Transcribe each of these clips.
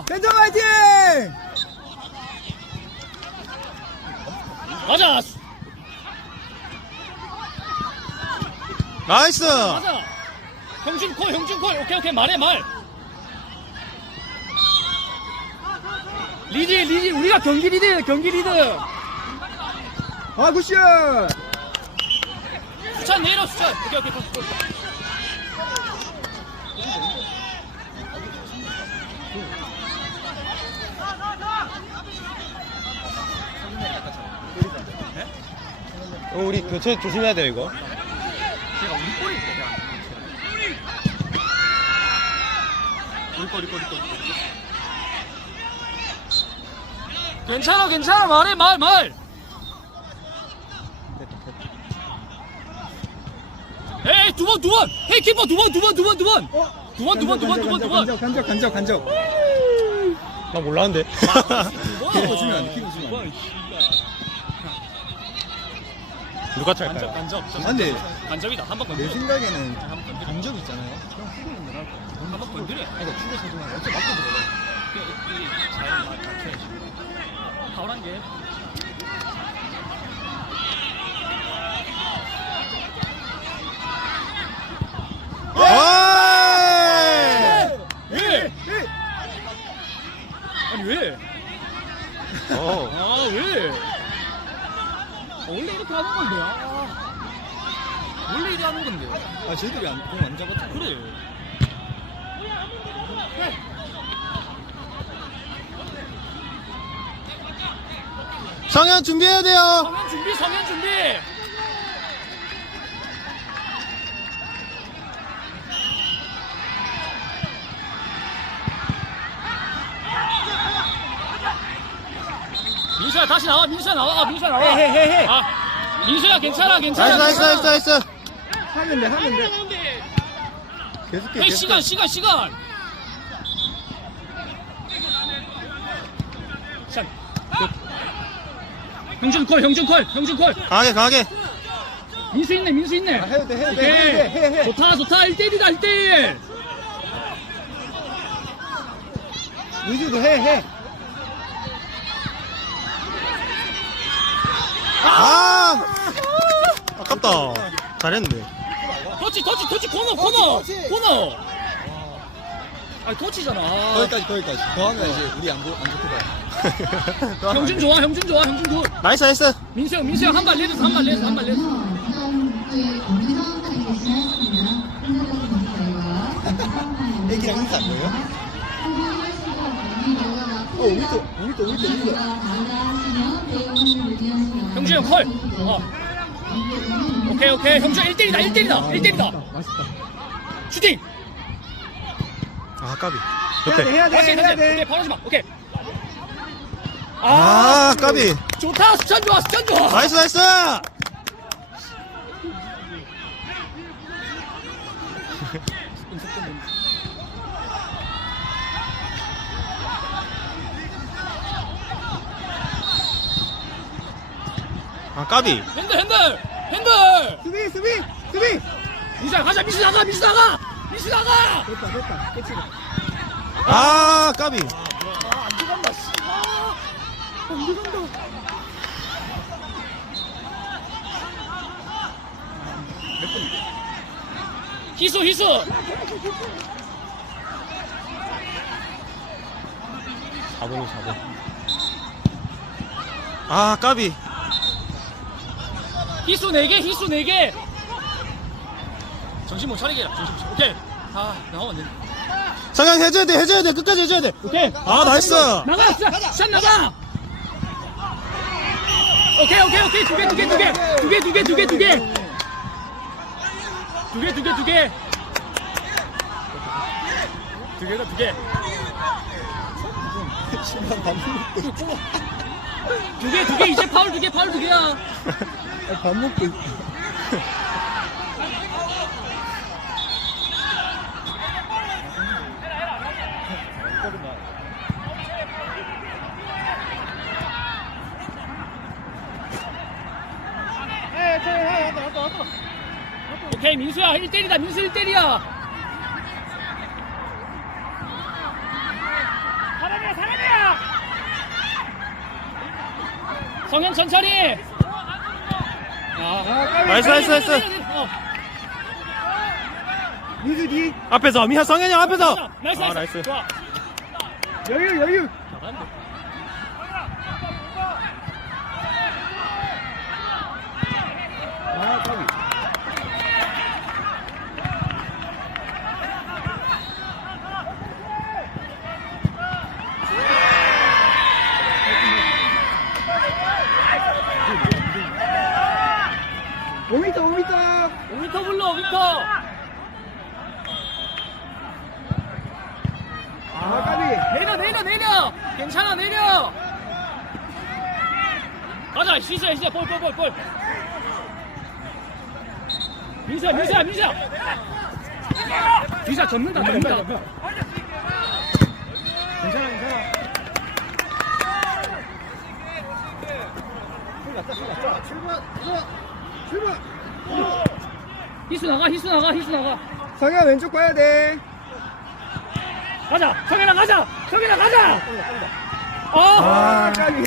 좋아. 괜찮 화이팅! 가자. 나이스! 가자. 형준 콜, 형준 콜. 오케이, 오케이. 말해, 말. 리드, 리드. 우리가 경기 리드, 경기 리드. 아 굿샷! 수찬 내려, 수찬. 오케이, 오케이. 콜, 콜. 어, 우리 교체 조심해야 돼요, 이거. 제가 우리 볼이 있어 그냥 우리 볼 우리 볼 우리 볼 괜찮아, 괜찮아. 말해, 말, 말. 에이, 두 번, 두 번. 헤이, 키퍼 두 번, 두 번, 두 번, 두 번. 어? 두 번, 두 번, 두 번, 두 번, 두 번. 간적 간적 간적 간적 나 몰랐는데. 키고 주면 안 돼 키고 주면 안 돼 누가 간접, 찰까요? 간접. 아, 근데 간접이다. 한번 내 건드려. 생각에는 간적 있잖아요 그냥 후고 있는 거라 한번 건드려. 그러니까 축구 선수는 어째 맞고 들어가 이 자연 말 맞춰야지. 파울한 게. 어이! 왜? 아니 왜? 어. 아 왜? 아, 원래 이렇게 하는 건데. 아. 원래 이래 하는 건데. 아 저희들이 안, 공안 잡았잖아 그래. 성현 준비해야 돼요! 성현 준비, 성현 준비. 민수야 다시 나와, 민수야 나와, 민수야 나와. 헤헤헤 아, 민수야 괜찮아, 괜찮아. 나이스, 나이스, 나이스, 나이스! 하면 돼 하면 돼 계속해 에이, 계속해 시간, 시간, 시간. 형준 콜, 형준 콜, 형준 콜. 강하게, 강하게! 민수 있네, 민수 있네. 아, 해도 돼 해도 돼. 해도 돼 해, 해. 좋다, 좋다. 1대1이다, 1대1. 유주도 해해 아! 아깝다. 잘했는데. 터치, 터치, 터치, 코너, 코너. 터치. 코너. 아, 터치잖아. 거기까지 거기까지 더 하면 이제 우리 안, 보, 안 좋게 봐 형준 좋아, 형준 좋아, 형준 굿. 나이스, 나이스! 민수 형, 민수 형한발 내려서 한발 내려서 한발 내려서. 애기랑 인사한 거예요? 어 우리 또 우리 또 우리 또 우리 또 형준 형 콜. 어. 오케이, 오케이. 형준 1대1이다, 1대1이다, 1대1이다. 맛있다 슈팅. 아, 까비. 해야 돼 옆에. 해야 돼 다시, 해야 다시. 오케이, 돼 바로 하지 마. 오케이. 아, 까비. 좋다, 수찬 좋아, 수찬 좋아. 나이스, 나이스! 아, 까비. 핸들, 핸들, 핸들. 수비 수비 수비 민수야 가자, 민수 나가, 민수 나가, 민수 나가. 됐다 됐다 끝이다 아, 까비. 아, 안 들어간다, 씨. 아, 안 들어간다. 희수, 희수. 사번이사번 아, 까비. 희수 4개, 희수 4개. 정신 못 차리게 해라, 정신 못 차리게. 오케이. 아, 나오면 안 돼. 성현 해줘야 돼, 해줘야 돼. 끝까지 해줘야 돼. 오케이. 아, 나이스. 나가, 샷, 샷 나가. 오케이, 오케이, 오케이. 두 개, 두 개, 두 개. 두 개, 두 개, 두 개, 두 개. 두 개, 두 개, 두 개. 두 개다, 두 개. 신발 두 개, 두 개. 이제 파울 두 개, 파울 두 개야. 밥 먹고 있 오케이 민수야 1대1이다. 민수 1대1이야. 사람이야 사람이야. 성현 천천히. 아, 나이스, 나이스, 나이스. 어, 민수 뒤. 앞에서 미하 성현이 형 앞에서 나이스, 아 나이스. 나이스 좋아. 여유 여유. 나간다. 아 까비. 오미터 오미터 5m 불러, 5m. 아 까비 내려, 내려, 내려. 괜찮아, 내려. 가자, 시시야, 시시야. 볼, 볼, 볼, 볼. 민수야, 민수야, 민수야. 민수야, 접는다, 접는다. 괜찮아 괜찮아 술 갔다 술 갔다 출발 출발 희수 나가, 희수 나가, 희수 나가. 성현 왼쪽 가야 돼 가자, 성현아, 가자. 성현아, 가자. 어. 아, 까비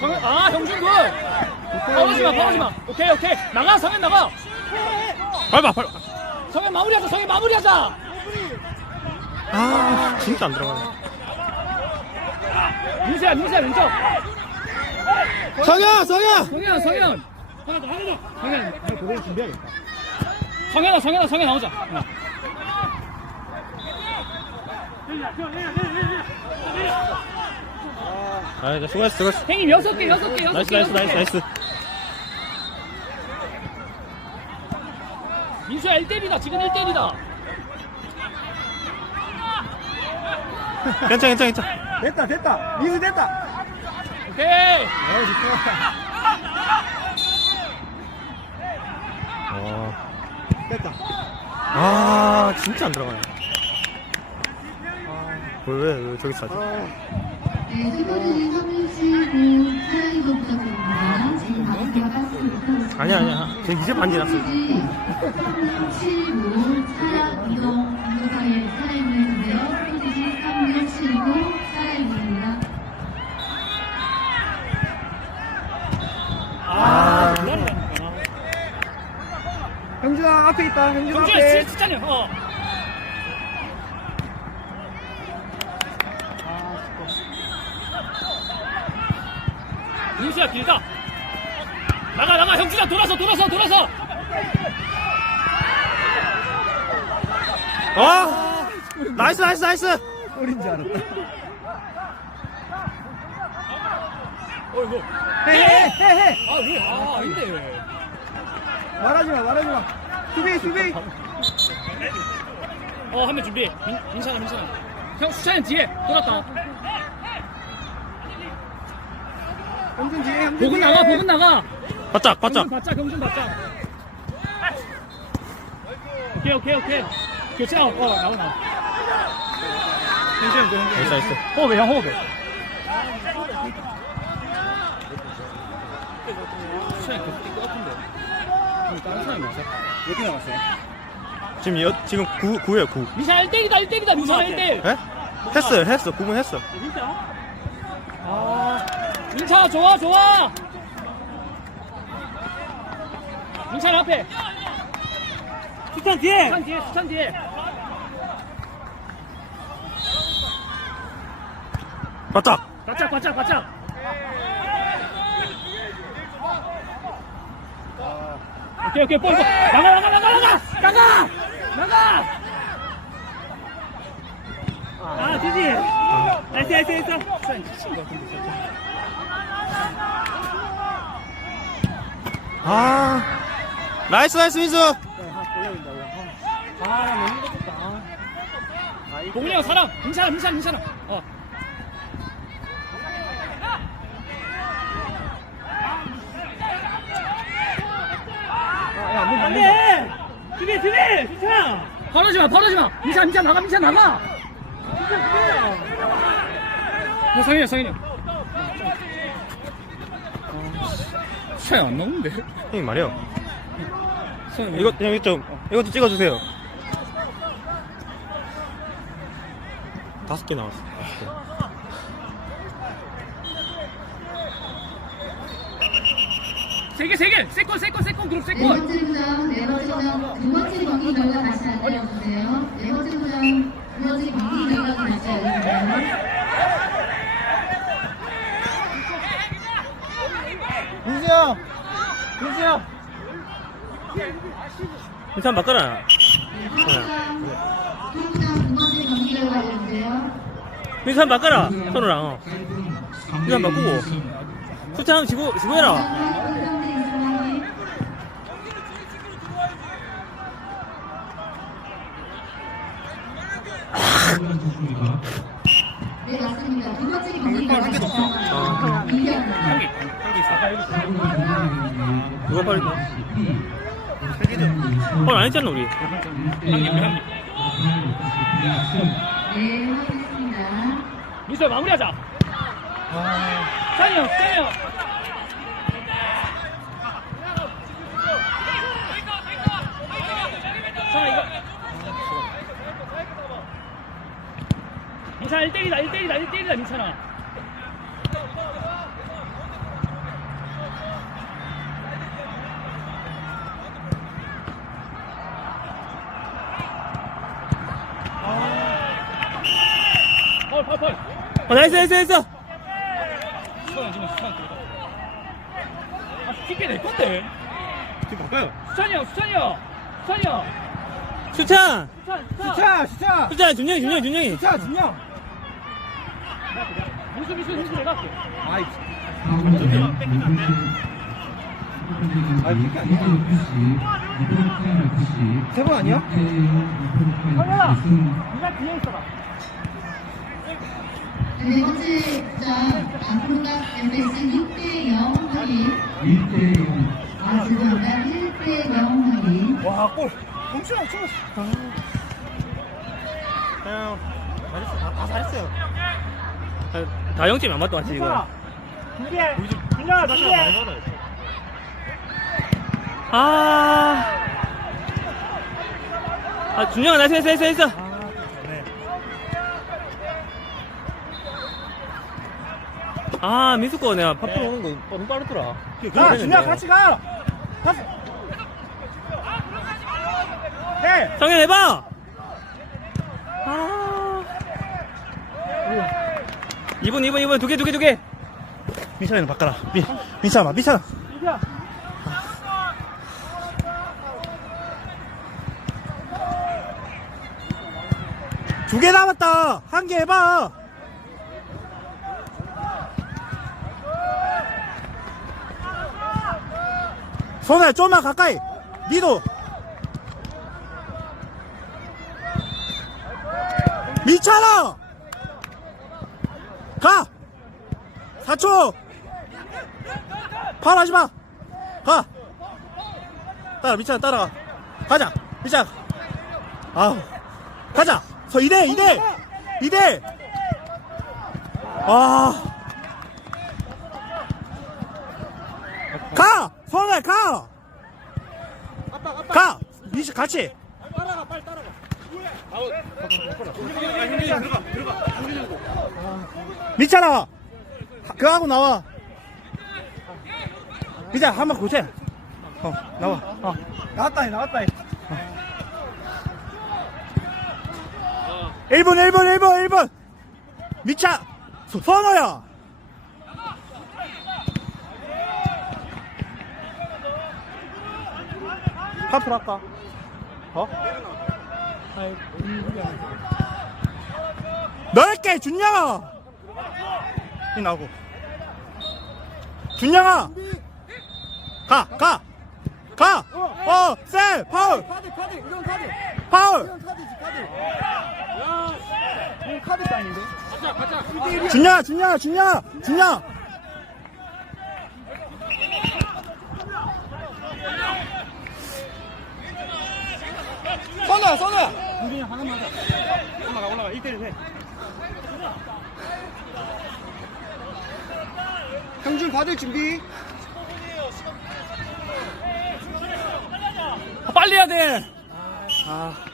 성현, 아, 형준 굿. 파워지 마, 파워지 마. 오케이, 오케이. 나가, 성현 나가. 밟아 밟아 성현 마무리하자, 성현 마무리하자. 아 진짜 안 들어가네 민수야, 민수야, 왼쪽. 성현 성현 성현, 성현. 하나 더, 하나 더. 성현, 그걸 준비하겠다. 성현아, 성현아, 성현 나오자. 응. 아 이제 수고했어 수고했어 형님 여섯 개, 여섯 개, 여섯 나이스 개. 나이스 여섯 나이스 개. 나이스 민수야 1대1이다, 지금 1대1이다. 괜찮아 괜찮아 괜찮아 됐다 됐다 미우 됐다 오케이 어 와. 됐다 아, 진짜 안 들어가네. 아, 왜, 왜, 왜 저기 차지? 아니 아니야 아니야. 쟤 이제 반지 났어. 7, 5, 형준아 앞에 진짜냐? 어. 민수야 길다. 나가 나가 형준아 돌아서 돌아서 돌아서. 아 나이스 나이스 나이스 골인 줄 알았다 어이구. 해해해해 아 왜? 아 아닌데. 말하지 마 말하지 마 수비 수비 어 한 명 준비. 민 민찬아 민찬아. 형 수찬이 뒤에 돌았다. 형준 뒤에 형준 복은 뒤에 나가 복은 나가. 바짝 바짝 경준 받자 경준 받자. 오케이 오케이 오케이. 교체 나와. 어 나와 나와. 괜찮아 괜찮아. 나이스 나이스 호흡해 형 호흡해. 수찬이 계속 뛸것 같은데. 다른 사람이 맞아. 몇 개 남았어요? 지금 여, 지금 9, 9에요 9 민찬 1대1이다 1대1이다 민찬 1대1. 에? 했어요 했어 9분 했어 진짜? 아, 민찬아 좋아 좋아. 민찬 앞에. 수찬 뒤에. 수찬 뒤에 수찬 뒤에. 바짝 바짝 바짝 바짝. 오케이 오케이 볼 볼. 나가 나가 나가 나가 나가 나가. 아 지지. 나이스 나이스 나이스. 아 나이스 나이스 민수 아, 너무 무겁다. 동훈이 형 사람. 괜찮아, 괜찮아, 괜찮아. 어. 안 돼! 수비, 수비! 바로지 마, 바로지 마! 민찬, 민찬 나가, 민찬 나가! 어, 성현이 형, 성현이 형. 차이 안 나오는데? 형님 말이요 성현이 이거 형 이거 좀 이것도 찍어주세요 다섯 개 나왔어. 다섯 개. 세개 세개 세골 세골 세골 그룹 네 세골 번째 구장, 네 번째 구장, 두 번째 경기 결과 다시 알려주세요. 네 번째 구장, 두 번째 경기 결과 다시 알려주세요. 민수 형! 민수 형! 민수 형 바꿔라. 한구장, 한 구장 두 번째 경기 결과 알려주세요. 민수 형 바꿔라. 선우랑. 어. 민수 형 바꾸고. 숫자 한 지고, 지고 해라. 네 맞습니다. 두 번째 경기 결과 다시 알려주세요. 이기합니다. 누가 빨리. 헐, 안 했잖아, 우리. 네, 하겠습니다. 민수야 마무리하자 찬이 형 찬이 형 찬아 이거 민찬아 1대1이다 1대1이다 1대1이다 민찬아 펄, 펄, 펄. 어, 나이스, 나이스, 나이스! 수찬아 지금 수찬 들어가. 아, 스틱게 내 건데. 지금 바꿔요. 수찬이 형, 수찬이 형, 수찬이 형. 수찬! 수찬, 수찬. 시차 시차 수찬, 준영이, 준영이, 준영이. 시차 준영 민수, 민수 내가 할게. 아이 아이 그게 아니야 세번 아니야? 성현아, 네가 뒤에 있어봐. 네 번째 구장, 안프로가 MBC 6대 0 확인. 아, 죄송합니다. 1대 0 확인. 와골 엄청 엄청 형, 잘했어 다, 다 잘했어요 다 0점 안 맞다, 지금. 준비해. 우리 집. 많이 받아요. 아. 아, 준영아, 나이스, 나이스, 나이스, 나이스. 아, 미수 거 내가 파프로 오는 거 너무 빠르더라. 자 준영 같이 가 같이 네 성현 해봐! 아. 2분, 2분, 2분, 두 개, 두 개, 두 개. 민찬이는 바꿔라. 민 민찬아 민찬아. 두 개 남았다. 한 개 해봐. 손에 좀만 가까이. 니도. 미쳐라 가 4초 팔 하지 마! 가! 따라 미쳐라 따라가. 가자 미쳐 아우 가자. 서 2대 2대 2대. 아. 가! 선우야 가! 가! 미치 같이. 미쳐라 그거 하고 나와. 미자 한번 고세 어 나와. 어. 나왔다 나왔다 1분 1분 1분 1분. 미차 서- 선호야 파프로 할까? 어? 넓게 준영아 이 나오고 준영아 가 가 가! 어! 쌤! 파울! 카드, 카드, 이건 카드. 파울! 카드지, 카드. 야, 이건 카드 사인인데? 가자, 가자. 준영아 준영아 준영아 준영 선우야 선우야 우리 하나만 하자. 올라가 올라가 1대1 해 형준 받을 준비 아, 빨리 해야 돼! 아.